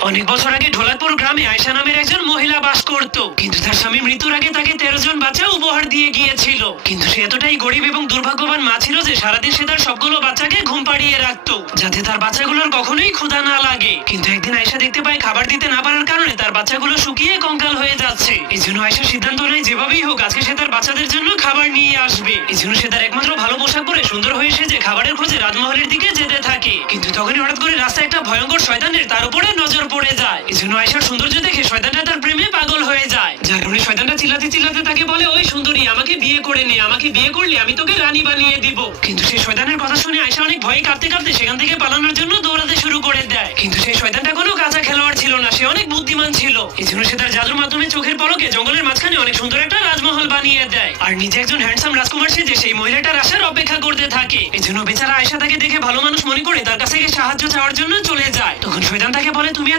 অনেক বছর আগে ঢোলাকপুর গ্রামে আয়শা নামের একজন মহিলা বাস করত, কিন্তু তার স্বামী মৃত্যুর আগে তাকে 13 জন বাচ্চা উপহার দিয়ে গিয়েছিল। কিন্তু সে এতটাই গরিব এবং দুর্ভাগ্যবান মা ছিল যে সারাদিন সে তার সবগুলো বাচ্চাকে ঘুম পাড়িয়ে রাখতো, যাতে তার বাচ্চাগুলোর কখনোই ক্ষুধা না লাগে। কিন্তু একদিন আয়শা দেখতে পায় খাবার দিতে না পারার কারণে তার বাচ্চাগুলো শুকিয়ে কঙ্কাল হয়ে যাচ্ছে। এই জন্য আয়শা সিদ্ধান্ত নেয় যেভাবেই হোক আজকে সে তার বাচ্চাদের জন্য খাবার নিয়ে আসবে। এই জন্য সে তার একমাত্র ভালো পোশাক পরে সুন্দর হয়ে সেজে খাবারের খোঁজে রাজমহলের দিকে যেতে থাকে। কিন্তু তখনই হঠাৎ করে রাস্তায় একটা ভয়ঙ্কর শয়তানের তার উপরে নজর পড়ে যায়। এই জন্য আয়শার সৌন্দর্য দেখে শয়তানটা তার প্রেমে পাগল হয়ে যায়, যার কারণে শয়তানটা চিল্লাতে চিল্লাতে তাকে বলে, ওই সুন্দরী, আমাকে বিয়ে করে নে, আমাকে বিয়ে করলে আমি তোকে রানী বানিয়ে দিব। কিন্তু সেই শয়তানের কথা শুনে আয়শা অনেক ভয়ে কাঁপতে কাঁপতে সেখান থেকে পালানোর জন্য দৌড়াতে শুরু করে দেয়। কিন্তু সেই শয়তানটা কোনো কাঁচা খেলোয়াড় ছিল না, সে অনেক বুদ্ধিমান ছিল। এই জন্য সে তার জাদুর মাধ্যমে চোখের পলকে জঙ্গলের মাঝখানে অনেক সুন্দর একটা রাজমহল বানিয়ে দেয়, আর নিজে একজন হ্যান্ডসাম রাজকুমার সেজে সেই মহিলাটার আসার অপেক্ষা করতে থাকে। এই জন্য বেচারা আয়শা তাকে দেখে ভালো মানুষ মনে করে তার কাছে গিয়ে সাহায্য চাওয়ার জন্য চলে যায়। তখন শয়তান তাকে বলে, তুমি এত